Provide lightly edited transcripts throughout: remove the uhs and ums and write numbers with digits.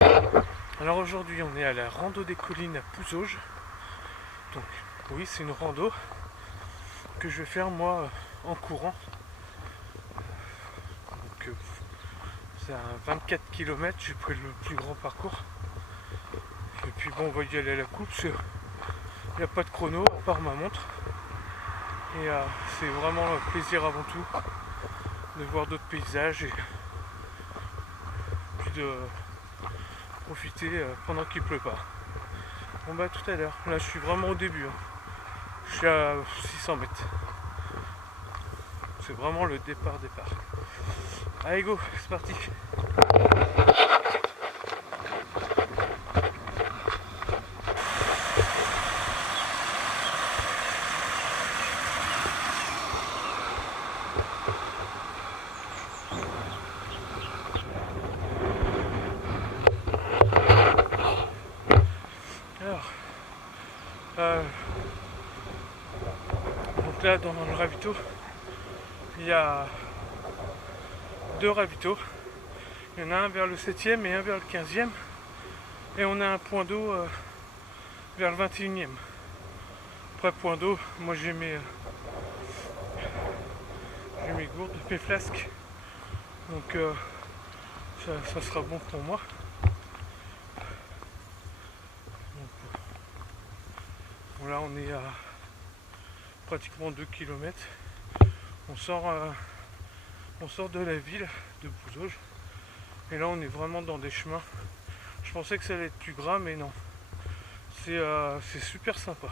Alors aujourd'hui on est à la rando des collines à Pouzauges. Donc oui, c'est une rando que je vais faire moi en courant. Donc c'est un 24 km, j'ai pris le plus grand parcours. Et puis bon, on va y aller à la coupe, il n'y a pas de chrono à part ma montre. Et c'est vraiment un plaisir avant tout de voir d'autres paysages et puis de profiter pendant qu'il pleut pas. Bon bah tout à l'heure, là je suis vraiment au début, hein. Je suis à 600 mètres. C'est vraiment le départ. Allez go, c'est parti. Alors, donc là dans le ravito, il y a deux ravitaux. Il y en a un vers le 7e et un vers le 15e. Et on a un point d'eau vers le 21e. Après point d'eau, moi j'ai mes gourdes, mes flasques. Donc ça sera bon pour moi. Donc, bon, là on est à pratiquement 2 km. On sort de la ville de Pouzauges. Et là on est vraiment dans des chemins. Je pensais que ça allait être plus gras, mais non. C'est super sympa.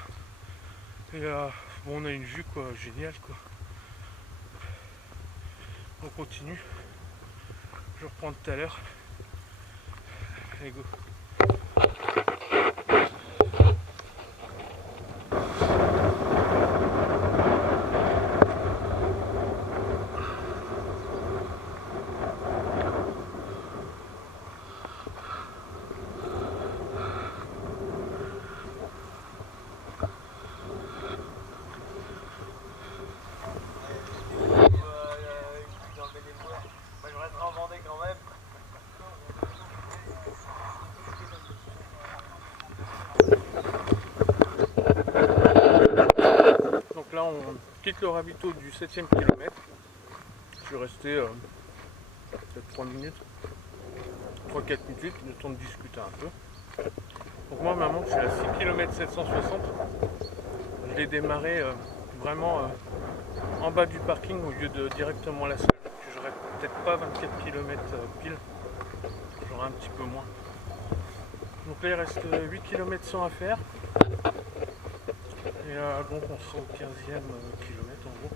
Et bon, on a une vue quoi, géniale quoi. On continue. Je reprends tout à l'heure. Allez go. Donc là on quitte le ravito du 7e kilomètre. Je suis resté peut-être 3 minutes, 3-4 minutes, le temps de discuter un peu. Donc moi ma montre je suis à 6 km 760. Je l'ai démarré vraiment en bas du parking au lieu de directement à la salle. J'aurais peut-être pas 24 km pile, j'aurais un petit peu moins. Donc là il reste 8 km 100 à faire. Et donc on sera au 15e kilomètre en gros.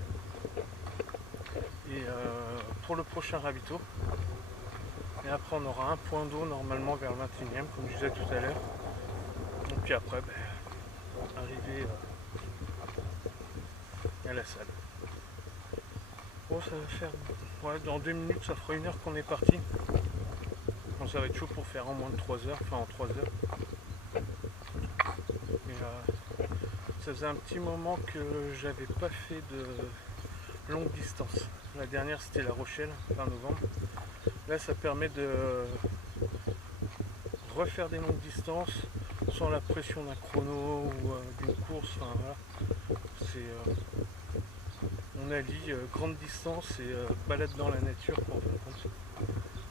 Et pour le prochain ravito. Et après on aura un point d'eau normalement vers le 21e comme je disais tout à l'heure. Et puis après arriver à la salle. Bon ça va faire. Ouais, dans 2 minutes ça fera 1 heure qu'on est parti. Bon, ça va être chaud pour faire en moins de 3 heures, enfin en 3 heures. Et ça faisait un petit moment que j'avais pas fait de longue distance. La dernière c'était La Rochelle, fin novembre. Là ça permet de refaire des longues distances sans la pression d'un chrono ou d'une course. Enfin, voilà. On allie grande distance et balade dans la nature quoi, en fin de compte.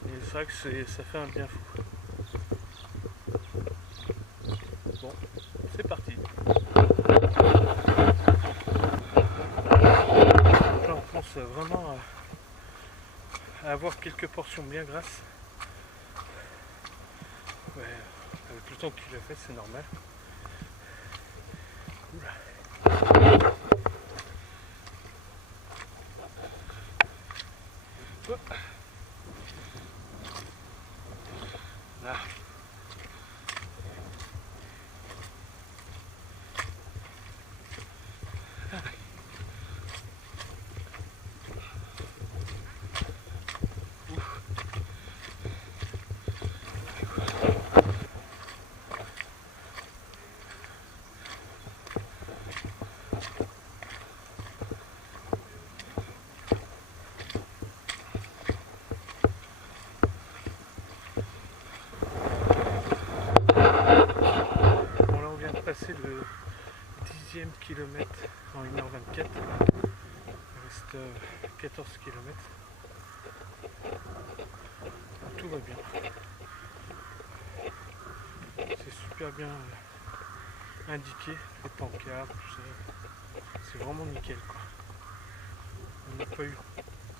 Et c'est vrai que ça fait un bien fou. Bon, c'est parti. Là on pense vraiment à avoir quelques portions bien grasses. Ouais, avec le temps qu'il a fait, c'est normal. Oula. Hop. Là. 10e kilomètre en 1h24. Il reste 14 km. Tout va bien. C'est super bien indiqué, les pancartes, tout ça. C'est vraiment nickel, quoi. On n'a pas eu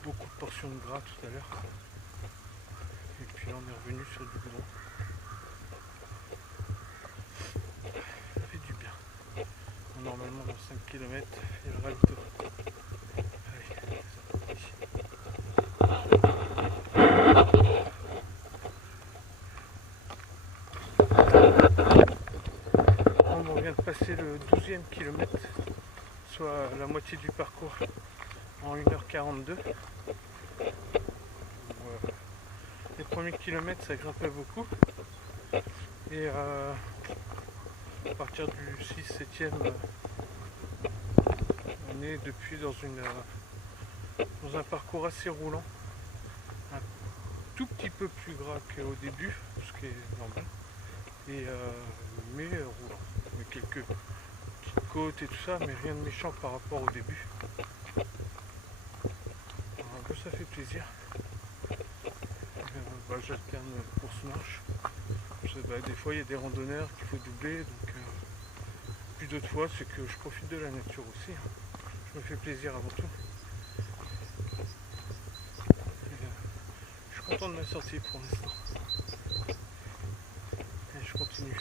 beaucoup de portions de gras tout à l'heure. Et puis là on est revenu sur du goudron. Ça fait du bien. Normalement dans 5 km, il y a le ravito. Allez, c'est parti. On vient de passer le 12e kilomètre, soit la moitié du parcours en 1h42. Voilà. Les premiers kilomètres ça grimpait beaucoup et à partir du 6-7e on est depuis dans un parcours assez roulant, un tout petit peu plus gras qu'au début, ce qui est normal, et mais roulant, mais quelques petites côtes et tout ça, mais rien de méchant par rapport au début. Un peu ça fait plaisir. J'alterne course-marche. Des fois il y a des randonneurs qu'il faut doubler, donc puis d'autres fois c'est que je profite de la nature aussi. Je me fais plaisir avant tout. Je suis content de ma sortie pour l'instant. Et je continue.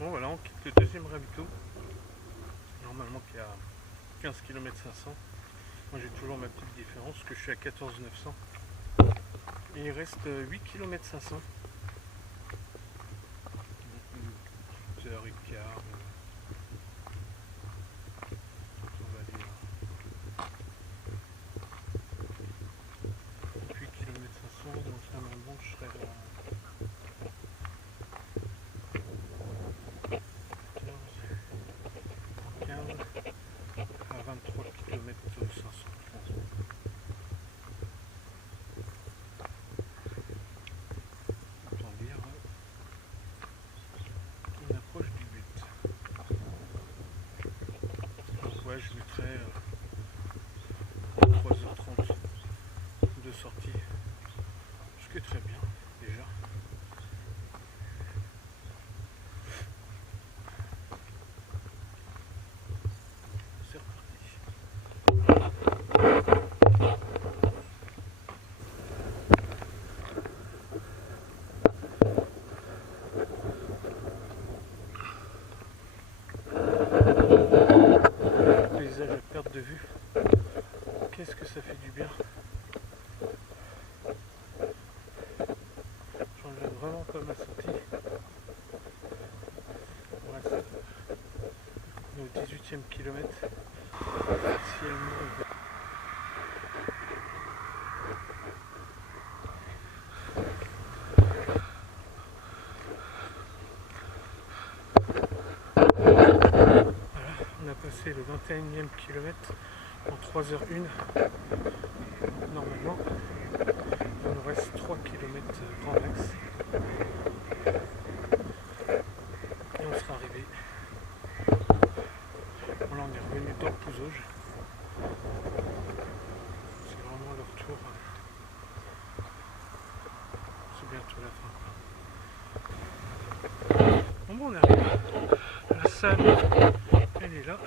Bon voilà, on quitte le deuxième ravito, normalement qui est à 15 km 500. Moi j'ai toujours ma petite différence, que je suis à 14 900. Et il reste 8 km 500. 2h15, on va dire 8 km 500, donc normalement je serai à 23 km 500, je pense. Autant dire, on approche du but. Donc ouais, je mettrai 3h30 de sortie, ce qui est très bien déjà. C'est reparti. Paysage à perte de vue. Qu'est-ce que ça fait du bien. J'enlève vraiment pas ma sortie. Voilà, au 18e kilomètre. Officiellement. On a passé le 21e kilomètre en 3h01 normalement. Il nous reste 3 km grand max et on sera arrivé. Bon, là on est revenu dans le Pouzauges. C'est vraiment le retour. C'est bientôt la fin. Bon, on est arrivé. La salle elle est là.